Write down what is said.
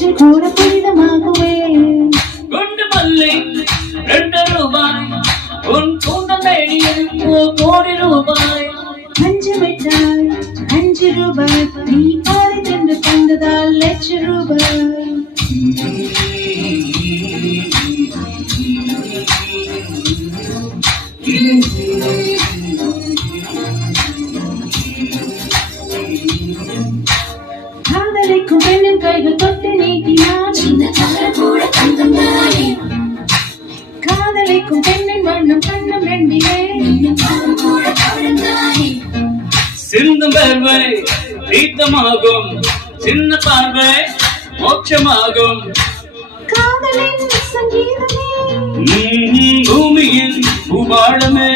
காய்ச்சல் கூட புனிதமாகுவே. குண்டு மல்லி 2 ரூபாய், உன் கூந்தல் மேனியில் 1 கோடி ரூபாய். பஞ்சு மிட்டாய் 5 ரூபாய், நீ பாறை தின்று தந்ததால் லட்ச ரூபாய். காதலிக்கும் பெண்ணின் கைகள் தொட்டு நீட்டினான், காதலிக்கும் பெண்ணின் வண்ணம் கண்ணம் ரெண்டிலே. சிந்தும் பார்வை தீர்த்தமாகும், சின்ன பார்வை மோட்சமாகும். காதலின் சங்கீதமே பூமியின் பூபாளமே